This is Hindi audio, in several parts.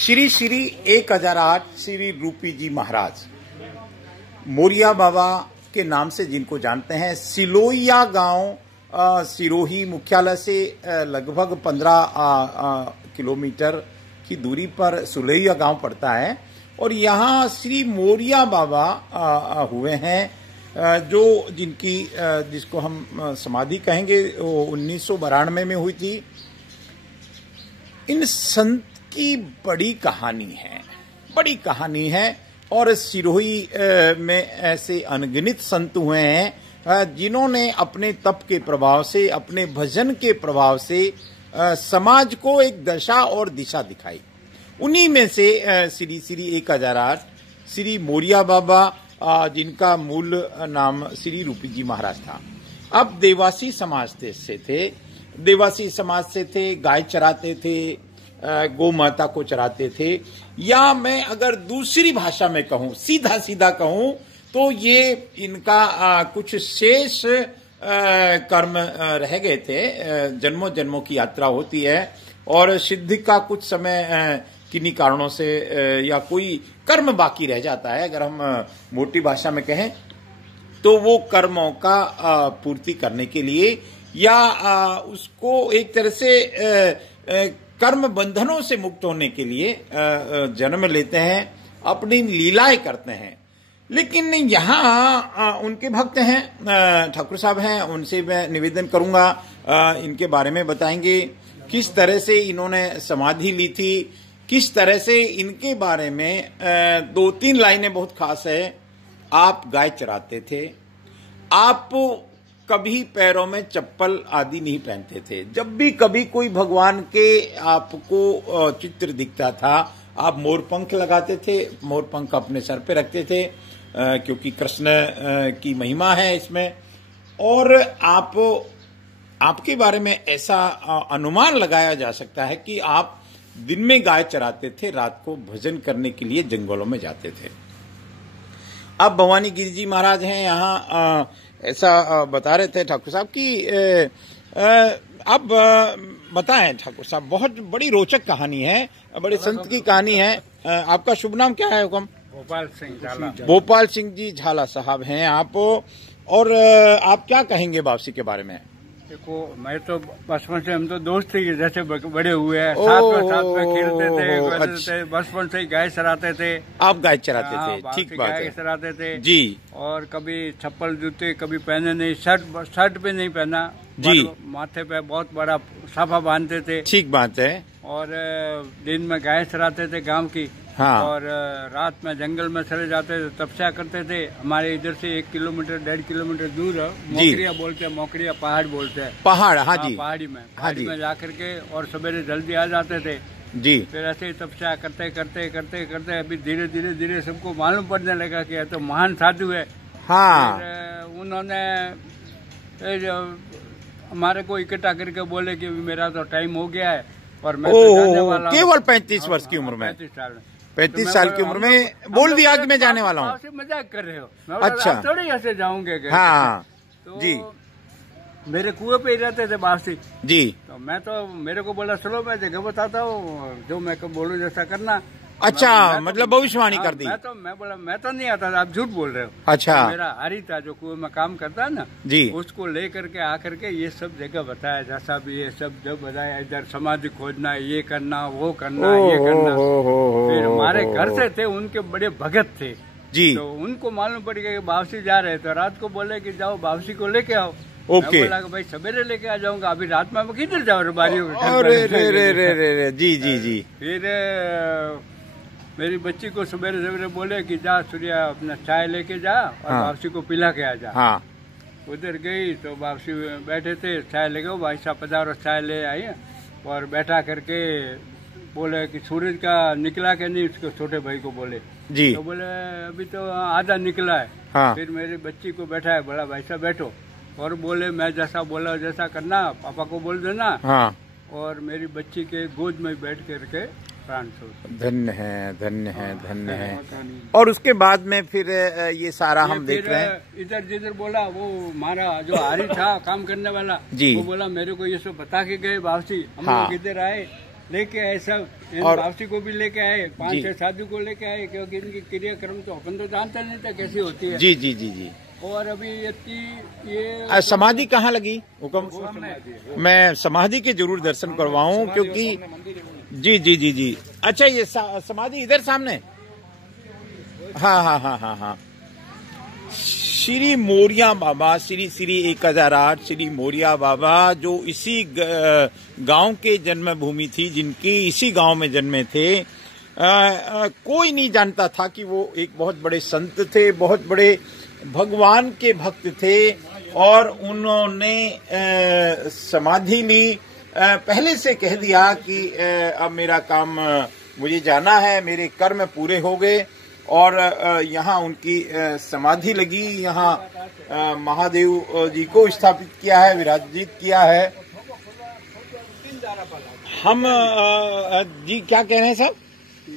श्री श्री 1008 श्री रूपी जी महाराज मोरिया बाबा के नाम से जिनको जानते हैं, सिलोइया गांव सिरोही मुख्यालय से लगभग 15 किलोमीटर की दूरी पर सिलोइया गांव पड़ता है। और यहाँ श्री मोरिया बाबा हुए हैं, जो जिसको हम समाधि कहेंगे, वो 1992 में हुई थी। इन संत की बड़ी कहानी है और सिरोही में ऐसे अनगिनत संत हुए हैं जिन्होंने अपने तप के प्रभाव से, अपने भजन के प्रभाव से समाज को एक दशा और दिशा दिखाई। उन्हीं में से श्री श्री 1008 श्री मोरिया बाबा, जिनका मूल नाम श्री रूपी जी महाराज था। अब देवासी समाज से थे, गाय चराते थे, गौ माता को चराते थे, या मैं अगर दूसरी भाषा में कहूं, सीधा कहूं तो ये इनका कुछ शेष कर्म रह गए थे। जन्मों जन्मों की यात्रा होती है और सिद्धि का कुछ समय किन्हीं कारणों से या कोई कर्म बाकी रह जाता है। अगर हम मोटी भाषा में कहें तो वो कर्मों का पूर्ति करने के लिए या उसको एक तरह से कर्म बंधनों से मुक्त होने के लिए जन्म लेते हैं, अपनी लीलाएं करते हैं। लेकिन यहाँ उनके भक्त हैं, ठाकुर साहब हैं, उनसे मैं निवेदन करूंगा, इनके बारे में बताएंगे किस तरह से इन्होंने समाधि ली थी, किस तरह से इनके बारे में 2-3 लाइनें बहुत खास है। आप गाय चराते थे, आप कभी पैरों में चप्पल आदि नहीं पहनते थे। जब भी कभी कोई भगवान के आपको चित्र दिखता था, आप मोरपंख लगाते थे, मोरपंख अपने सर पे रखते थे, क्योंकि कृष्ण की महिमा है इसमें। और आपके बारे में ऐसा अनुमान लगाया जा सकता है कि आप दिन में गाय चराते थे, रात को भजन करने के लिए जंगलों में जाते थे। अब भवानी गिरी जी महाराज हैं यहाँ, ऐसा बता रहे थे ठाकुर साहब की। अब बताएं ठाकुर साहब, बहुत बड़ी रोचक कहानी है, बड़े संत की कहानी है। आपका शुभ नाम क्या है हुकम? भोपाल सिंह जी झाला साहब हैं आप। और आप क्या कहेंगे वापसी के बारे में? देखो, मैं तो बचपन से, हम तो दोस्त ही जैसे बड़े हुए हैं, साथ में खेलते थे, बचपन से ही गाय चराते थे। आप गाय चराते थे? ठीक बात है, गाय चराते थे जी। और कभी चप्पल जूते कभी पहने नहीं, शर्ट पे नहीं पहना जी, माथे पे बहुत बड़ा साफा बांधते थे। ठीक बात है। और दिन में गाय चराते थे गांव की। हाँ। और रात में जंगल में चले जाते थे, तपस्या करते थे। हमारे इधर से 1 किलोमीटर 1.5 किलोमीटर दूर मोकरिया बोलते हैं, मोकरिया पहाड़ बोलते हैं। पहाड़, हाँ जी, पहाड़ी में जाकर के और सवेरे जल्दी आ जाते थे जी। फिर ऐसे ही तपस्या करते अभी धीरे धीरे सबको मालूम पड़ने लगा कि यह तो महान साधु है। हाँ। फिर उन्होंने हमारे को इकट्ठा करके बोले कि मेरा तो टाइम हो गया है और मैं तो जाने वाला हूं। केवल 35 वर्ष की उम्र में, 35 साल की उम्र में बोल दिया कि मैं जाने वाला हूँ। मजाक कर रहे हो? अच्छा, थोड़ी ऐसे जाऊंगे। हाँ तो जी। मेरे कुएं पे ही रहते थे बासी जी। तो मैं तो, मेरे को बोला चलो मैं जगह बताता हूँ, जो मैं बोलूँ जैसा करना। अच्छा, मतलब भविष्यवाणी कर दी। मैं बोला मैं तो नहीं आता था, आप झूठ बोल रहे हो। अच्छा। तो मेरा हरी था जो कुएं में काम करता है ना जी, उसको लेकर के आकर के ये सब जगह बताया, जैसा भी ये सब जब बताया, इधर समाधि खोजना, ये करना, वो करना, ये करना। फिर हमारे घर से थे, उनके बड़े भगत थे जी। तो उनको मालूम पड़ गया कि बावसी जा रहे, तो रात को बोले कि जाओ बावसी को लेके आओ। ओके। बोला भाई सवेरे लेके आ जाऊंगा, अभी रात में किधर जाओ रबारी। जी जी जी। फिर मेरी बच्ची को सवेरे बोले कि जा सूर्या अपना चाय लेके जा और वापसी को पिला के आ जा। हाँ। उधर गई तो वापसी बैठे थे, चाय लेके भाई साहब पधारो, चाय ले आई और बैठा करके बोले कि सूरज का निकला कि नहीं, उसको छोटे भाई को बोले जी। तो बोले अभी तो आधा निकला है। हाँ। फिर मेरी बच्ची को बैठा है, बड़ा भाई साहब बैठो, और बोले मैं जैसा बोला जैसा करना, पापा को बोल देना। हाँ। और मेरी बच्ची के गोद में बैठ करके धन्य है। और उसके बाद में फिर ये सारा हम देख रहे हैं, इधर जिधर बोला वो हमारा जो हारी था काम करने वाला जी, वो बोला मेरे को ये सब बता के गए वापसी। हम लोग इधर आए लेके आए सब, और वापसी को भी लेके आए, 5-6 शादी को लेके आए, क्योंकि इनकी क्रियाक्रम तो अपन तो जानते नहीं था कैसी होती है। जी जी जी जी। और अभी ये समाधि कहाँ लगी हुक्म? मैं समाधि के जरूर दर्शन करवाऊं, क्योंकि जी जी जी जी। अच्छा, ये समाधि इधर सामने? हाँ हाँ हाँ हाँ हाँ। श्री मोरिया बाबा, श्री श्री 1008 श्री मोरिया बाबा, जो इसी गांव के जन्मभूमि थी, जिनकी इसी गांव में जन्मे थे। कोई नहीं जानता था कि वो एक बहुत बड़े संत थे, बहुत बड़े भगवान के भक्त थे, और उन्होंने समाधि ली। पहले से कह दिया कि अब मेरा काम, मुझे जाना है, मेरे कर्म पूरे हो गए, और यहाँ उनकी समाधि लगी। यहाँ महादेव जी को स्थापित किया है, विराजित किया है। हम जी क्या कह रहे हैं साहब?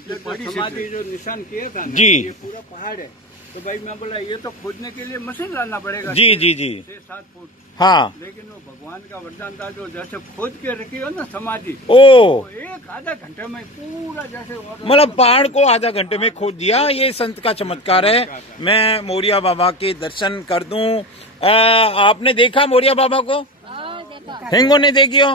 समाधि जो निशान किया था ना, जी, ये पूरा पहाड़ है, तो भाई मैं बोला ये तो खोदने के लिए मशीन लाना पड़ेगा। जी जी जी, 6-7 फुट। हाँ, लेकिन वो भगवान का वरदान था, जो जैसे खोद के रखी हो ना समाधि, ओ, एक आधा घंटे में पूरा, जैसे मतलब पहाड़ को आधा घंटे में खोद दिया। ये संत का चमत्कार है। मैं मोरिया बाबा के दर्शन कर दूं। आपने देखा मोरिया बाबा को? हेंगो ने देखियो?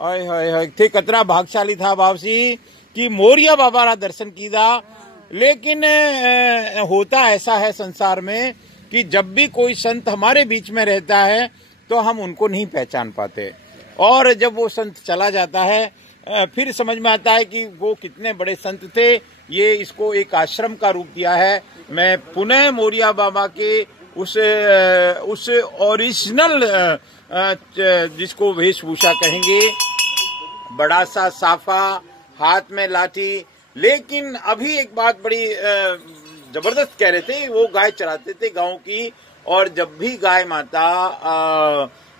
हाय हाय हाय, थे कतरा भागशाली था बाबसी कि मोरिया बाबा रा दर्शन कीदा। लेकिन होता ऐसा है संसार में कि जब भी कोई संत हमारे बीच में रहता है तो हम उनको नहीं पहचान पाते, और जब वो संत चला जाता है फिर समझ में आता है कि वो कितने बड़े संत थे। ये इसको एक आश्रम का रूप दिया है। मैं पुनः मोरिया बाबा के उस ओरिजिनल जिसको वेशभूषा कहेंगे, बड़ा सा साफा, हाथ में लाठी। लेकिन अभी एक बात बड़ी जबरदस्त कह रहे थे, वो गाय चराते थे गांव की, और जब भी गाय माता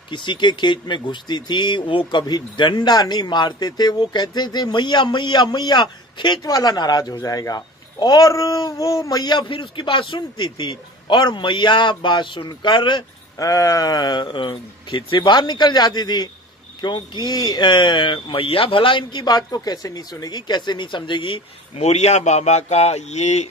किसी के खेत में घुसती थी, वो कभी डंडा नहीं मारते थे। वो कहते थे मैया मैया मैया, खेत वाला नाराज हो जाएगा, और वो मैया फिर उसकी बात सुनती थी, और मैया बात सुनकर खेत से बाहर निकल जाती थी, क्योंकि मैया भला इनकी बात को कैसे नहीं सुनेगी, कैसे नहीं समझेगी। मोरिया बाबा का ये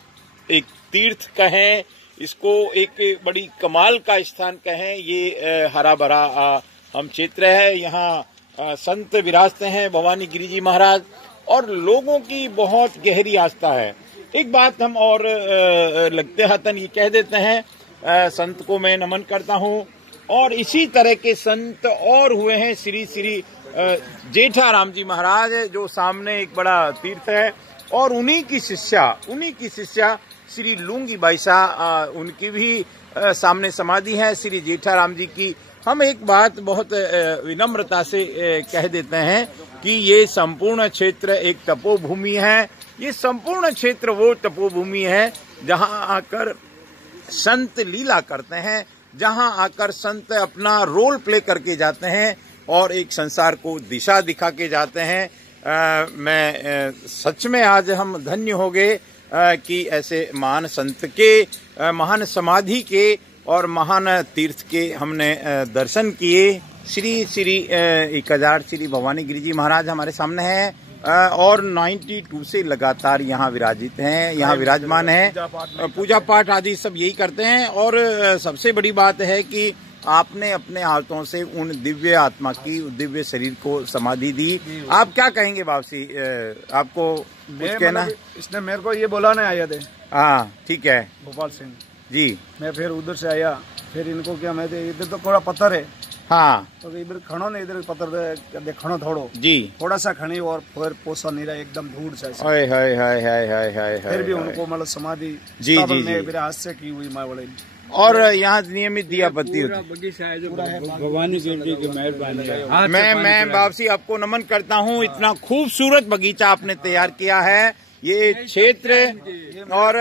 एक तीर्थ कहें, इसको एक बड़ी कमाल का स्थान कहें। ये हरा भरा हम क्षेत्र है। यहाँ संत विराजते हैं, भवानी गिरी जी महाराज, और लोगों की बहुत गहरी आस्था है। एक बात हम और लगते हाथन ये कह देते हैं, संत को मैं नमन करता हूँ, और इसी तरह के संत और हुए हैं। श्री श्री जेठाराम जी महाराज, जो सामने एक बड़ा तीर्थ है, और उन्हीं की शिष्या श्री लूंगी बाईसा, उनकी भी सामने समाधि है श्री जेठाराम जी की। हम एक बात बहुत विनम्रता से कह देते हैं कि ये संपूर्ण क्षेत्र एक तपोभूमि है। ये संपूर्ण क्षेत्र वो तपोभूमि है जहां आकर संत लीला करते हैं, जहां आकर संत अपना रोल प्ले करके जाते हैं, और एक संसार को दिशा दिखा के जाते हैं। मैं सच में आज हम धन्य हो गए कि ऐसे महान संत के, महान समाधि के और महान तीर्थ के हमने दर्शन किए। श्री श्री 1008 श्री भवानी गिरी जी महाराज हमारे सामने हैं, और 92 से लगातार यहाँ विराजित हैं, यहाँ विराजमान हैं। पूजा पाठ आदि सब यही करते हैं। और सबसे बड़ी बात है कि आपने अपने हाथों से उन दिव्य आत्मा की, दिव्य शरीर को समाधि दी। आप क्या कहेंगे बाबूजी? आपको कुछ कहना? इसने मेरे को ये बोला नहीं आया थे। हाँ ठीक है, भोपाल सिंह जी। मैं फिर उधर से आया, फिर इनको क्या, मैं इधर तो थोड़ा पत्थर है, हाँ, तो इधर खड़ो नहीं, इधर पत्थर खड़ो थोड़ो जी, थोड़ा सा खड़ी, और फिर पोसा नहीं रहा, एकदम धूड़ से। हाय हाय हाय हाय हाय हाय। फिर भी उनको मतलब समाधि जी जी जी मेरे हाथ से की हुई माँ बड़े। और यहाँ नियमित दिया बत्ती होती है। बगीचा है जो भवानी गिरी की मेहरबानी है। मैं बाबूजी आपको नमन करता हूँ। इतना खूबसूरत बगीचा आपने तैयार किया है, ये क्षेत्र। और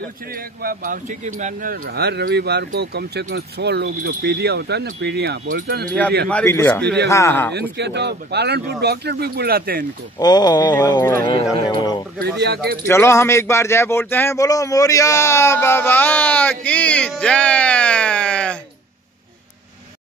दूसरी एक बात बाबूजी की, मैंने हर रविवार को कम से कम 100 लोग, जो पीलिया होता है ना, पीलिया बोलते हैं ना, पीलिया, हाँ, इनके तो पालनपुर डॉक्टर भी बुलाते हैं इनको। पीलिया के चलो हम एक बार जय बोलते हैं। बोलो मोरिया बाबा की जय।